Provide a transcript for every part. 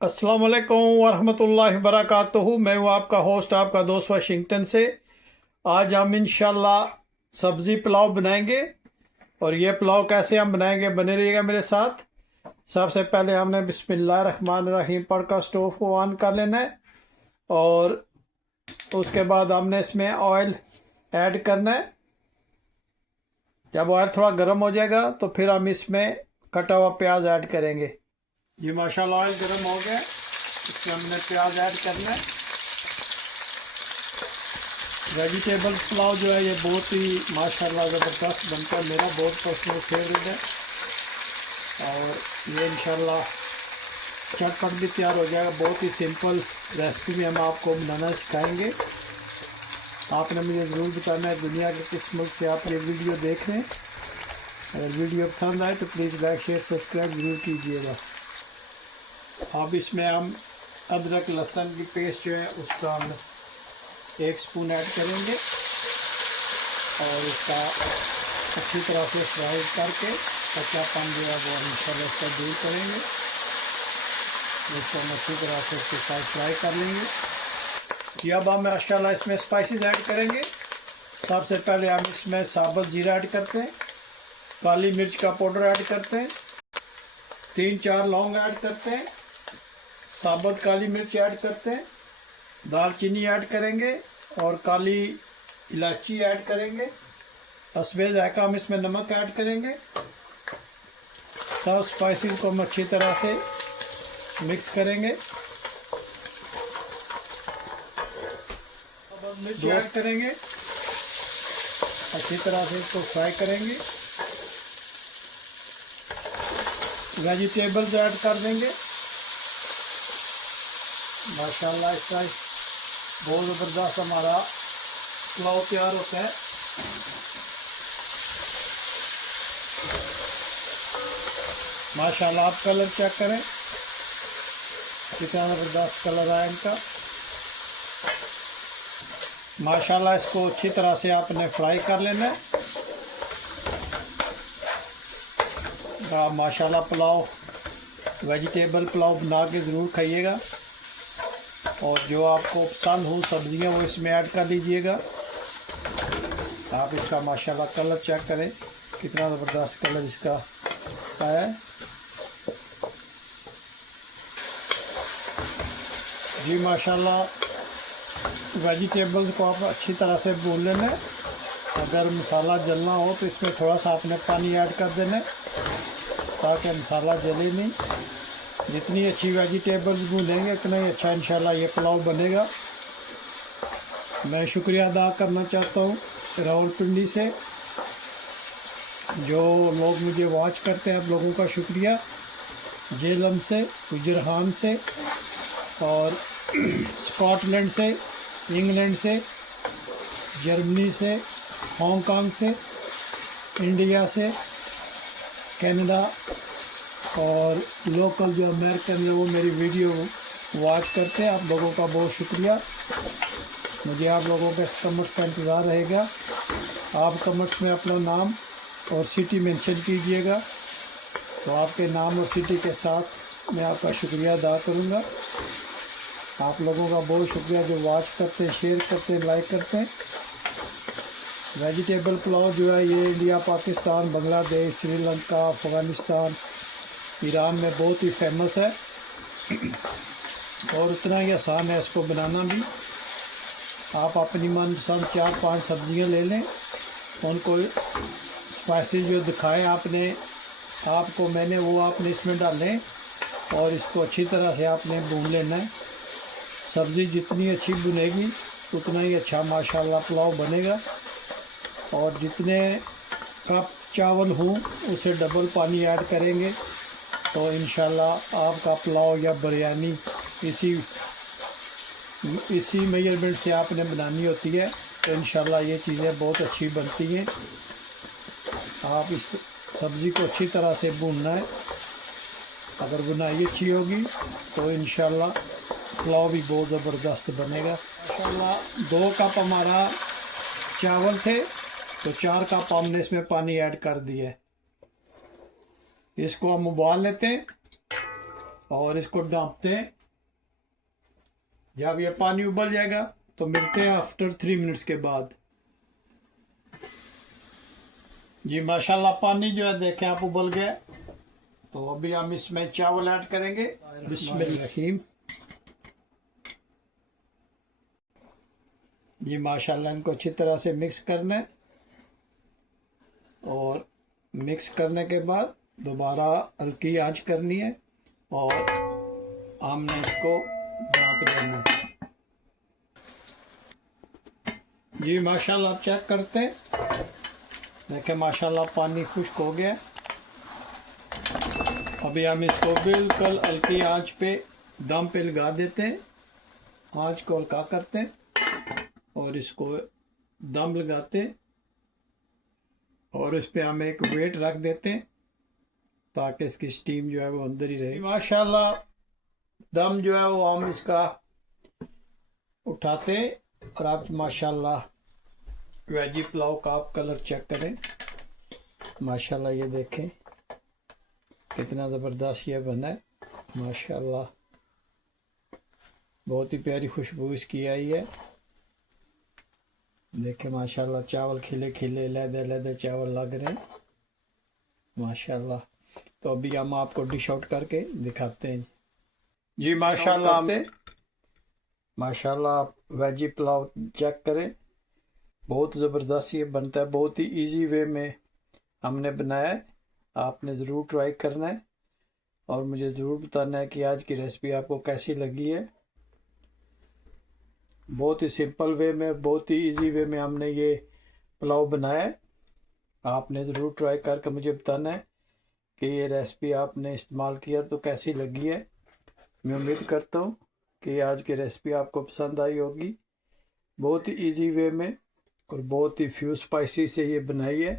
अस्सलाम वालेकुम वरहमतुल्लाहि वबरकातुहू। मैं हूँ आपका होस्ट, आपका दोस्त वाशिंगटन से। आज हम इंशाल्लाह सब्ज़ी पुलाव बनाएंगे। और ये पुलाव कैसे हम बनाएंगे, बने रहिएगा मेरे साथ। सबसे पहले हमने बिस्मिल्लाहिर्रहमानिर्रहीम पढ़कर स्टोव को ऑन कर लेना है। और उसके बाद हमने इसमें ऑयल ऐड करना है। जब ऑयल थोड़ा गर्म हो जाएगा तो फिर हम इसमें कटा हुआ प्याज ऐड करेंगे। जी माशाल्लाह, ऑयल गर्म हो गया। इसमें हमने प्याज ऐड करना है। वेजिटेबल पुलाव जो है ये बहुत ही माशाल्लाह ज़बरदस्त बनता है, मेरा बहुत पर्सनल फेवरेट है। और ये इंशाल्लाह झटपट भी तैयार हो जाएगा। बहुत ही सिंपल रेसिपी में हम आपको बनाना सिखाएंगे। आपने मुझे ज़रूर बताना है दुनिया के किस मुल्क से आप ये वीडियो देख रहे हैं। अगर वीडियो पसंद आए तो प्लीज़ लाइक शेयर सब्सक्राइब ज़रूर कीजिएगा। अब इसमें हम अदरक लहसुन की पेस्ट जो है उसका हम 1 स्पून ऐड करेंगे। और इसका अच्छी तरह से फ्राई करके कच्चापन जो है वो इंशाल्लाह इसका दूर करेंगे। इसको हम अच्छी तरह से इसके साथ फ्राई कर लेंगे। ये अब हम माशाल्लाह इसमें स्पाइसेस ऐड करेंगे। सबसे पहले हम इसमें साबुत ज़ीरा ऐड करते हैं, काली मिर्च का पाउडर ऐड करते हैं, 3-4 लौंग ऐड करते हैं, साबुत काली मिर्च ऐड करते हैं, दालचीनी ऐड करेंगे और काली इलायची ऐड करेंगे। हस्बे ज़ायक़ा हम इसमें नमक ऐड करेंगे। सब स्पाइसेस को हम अच्छी तरह से मिक्स करेंगे। अब हम मिर्च ऐड करेंगे, अच्छी तरह से इसको फ्राई करेंगे। वेजिटेबल्स ऐड कर देंगे। माशाल्लाह इसका बहुत ज़बरदस्त हमारा पुलाव तैयार होता है। माशाल्लाह आप कलर चेक करें कितना ज़बरदस्त कलर आया इनका। माशाल्लाह इसको अच्छी तरह से आपने फ्राई कर लेना है। आप माशाल्लाह पुलाव वेजिटेबल पुलाव बना के ज़रूर खाइएगा। और जो आपको पसंद हो सब्ज़ियाँ वो इसमें ऐड कर लीजिएगा। आप इसका माशाल्लाह कलर चेक करें कितना ज़बरदस्त कलर इसका आया है। जी माशाल्लाह वेजिटेबल्स को आप अच्छी तरह से भून लेना है। अगर मसाला जलना हो तो इसमें थोड़ा सा आपने पानी ऐड कर देना है ताकि मसाला जले नहीं। जितनी अच्छी वेजिटेबल्स भूनेंगे उतना ही अच्छा इंशाल्लाह ये पुलाव बनेगा। मैं शुक्रिया अदा करना चाहता हूँ रावलपिंडी से जो लोग मुझे वॉच करते हैं, आप लोगों का शुक्रिया। जेलम से, गुजरहान से और स्कॉटलैंड से, इंग्लैंड से, जर्मनी से, हांगकांग से, इंडिया से, कनाडा और लोकल जो अमेरिकन है वो मेरी वीडियो वॉच करते हैं। आप लोगों का बहुत शुक्रिया। मुझे आप लोगों के कमेंट्स का इंतज़ार रहेगा। आप कमेंट्स में अपना नाम और सिटी मेंशन कीजिएगा तो आपके नाम और सिटी के साथ मैं आपका शुक्रिया अदा करूँगा। आप लोगों का बहुत शुक्रिया जो वॉच करते हैं, शेयर करते हैं, लाइक करते हैं। वेजिटेबल पुलाव जो है ये इंडिया, पाकिस्तान, बांग्लादेश, श्रीलंका, अफ़गानिस्तान, ईरान में बहुत ही फेमस है। और उतना ही आसान है इसको बनाना भी। आप अपनी मनपसंद 4-5 सब्ज़ियाँ ले लें, उनको स्पाइसेस जो दिखाए आपको मैंने वो आपने इसमें डालें और इसको अच्छी तरह से आपने भून लेना है। सब्ज़ी जितनी अच्छी भुनेगी उतना ही अच्छा माशाल्लाह पुलाव बनेगा। और जितने कप चावल हों उसे डबल पानी ऐड करेंगे तो इंशाल्लाह आपका पुलाव या बिरयानी इसी मेजरमेंट से आपने बनानी होती है तो इंशाल्लाह ये चीज़ें बहुत अच्छी बनती हैं। आप इस सब्ज़ी को अच्छी तरह से भूनना है। अगर बुनाई अच्छी होगी तो इंशाल्लाह पुलाव भी बहुत ज़बरदस्त बनेगा। माशाल्लाह 2 कप हमारा चावल थे तो 4 कप हमने इसमें पानी ऐड कर दिया है। इसको हम उबाल लेते हैं। और इसको ढाँपते हैं। जब ये पानी उबल जाएगा तो मिलते हैं आफ्टर 3 मिनट्स के बाद। जी माशाल्लाह पानी जो है देखें आप उबल गया। तो अभी हम इसमें चावल ऐड करेंगे। बिस्मिल्लाहिर्रहमानिर्रहीम। जी माशाल्लाह इनको अच्छी तरह से मिक्स करना है और मिक्स करने के बाद दोबारा हल्की आंच करनी है और हमने इसको ढक देना है। जी माशाल्लाह आप चेक करते हैं, देखें माशाल्लाह पानी खुश्क हो गया। अभी हम इसको बिल्कुल हल्की आंच पे दम पे लगा देते हैं। आंच को हल्का करते हैं और इसको दम लगाते हैं और इस पे हम एक वेट रख देते हैं ताकि इसकी स्टीम जो है वो अंदर ही रहे। माशाल्लाह दम जो है वो हम इसका उठाते हैं और आप माशाल्लाह वेजी पुलाव का आप कलर चेक करें। माशाल्लाह ये देखें कितना ज़बरदस्त ये बना है। माशाल्लाह बहुत ही प्यारी खुशबू इसकी आई है। देखें माशाल्लाह चावल खिले खिले लहदे लहदे चावल लग रहे हैं माशाल्लाह। तो अभी हम आपको डिश आउट करके दिखाते हैं। जी माशाल्लाह आप वेजी पुलाव चेक करें, बहुत ज़बरदस्त ये बनता है। बहुत ही इजी वे में हमने बनाया है, आपने ज़रूर ट्राई करना है और मुझे ज़रूर बताना है कि आज की रेसिपी आपको कैसी लगी है। बहुत ही सिंपल वे में, बहुत ही इजी वे में हमने ये पुलाव बनाया है। आपने ज़रूर ट्राई करके मुझे बताना है कि ये रेसिपी आपने इस्तेमाल किया तो कैसी लगी है। मैं उम्मीद करता हूँ कि आज की रेसिपी आपको पसंद आई होगी। बहुत ही इजी वे में और बहुत ही फ्यू स्पाइसी से ये बनाई है।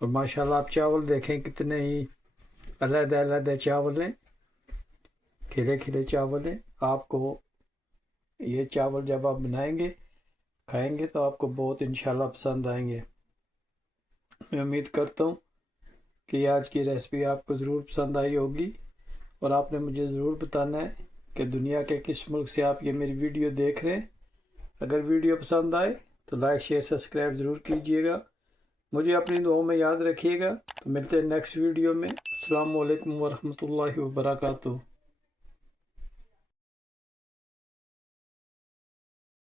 और माशाल्लाह आप चावल देखें कितने ही अलग-अलग चावल हैं, खिले खिले चावल हैं। आपको ये चावल जब आप बनाएंगे खाएंगे तो आपको बहुत इंशाल्लाह पसंद आएंगे। मैं उम्मीद करता हूँ कि आज की रेसिपी आपको ज़रूर पसंद आई होगी और आपने मुझे ज़रूर बताना है कि दुनिया के किस मुल्क से आप ये मेरी वीडियो देख रहे हैं। अगर वीडियो पसंद आए तो लाइक शेयर सब्सक्राइब ज़रूर कीजिएगा। मुझे अपनी दुआओं में याद रखिएगा। तो मिलते हैं नेक्स्ट वीडियो में। अस्सलाम वालेकुम वरहमतुल्लाहि वबरकातुहू।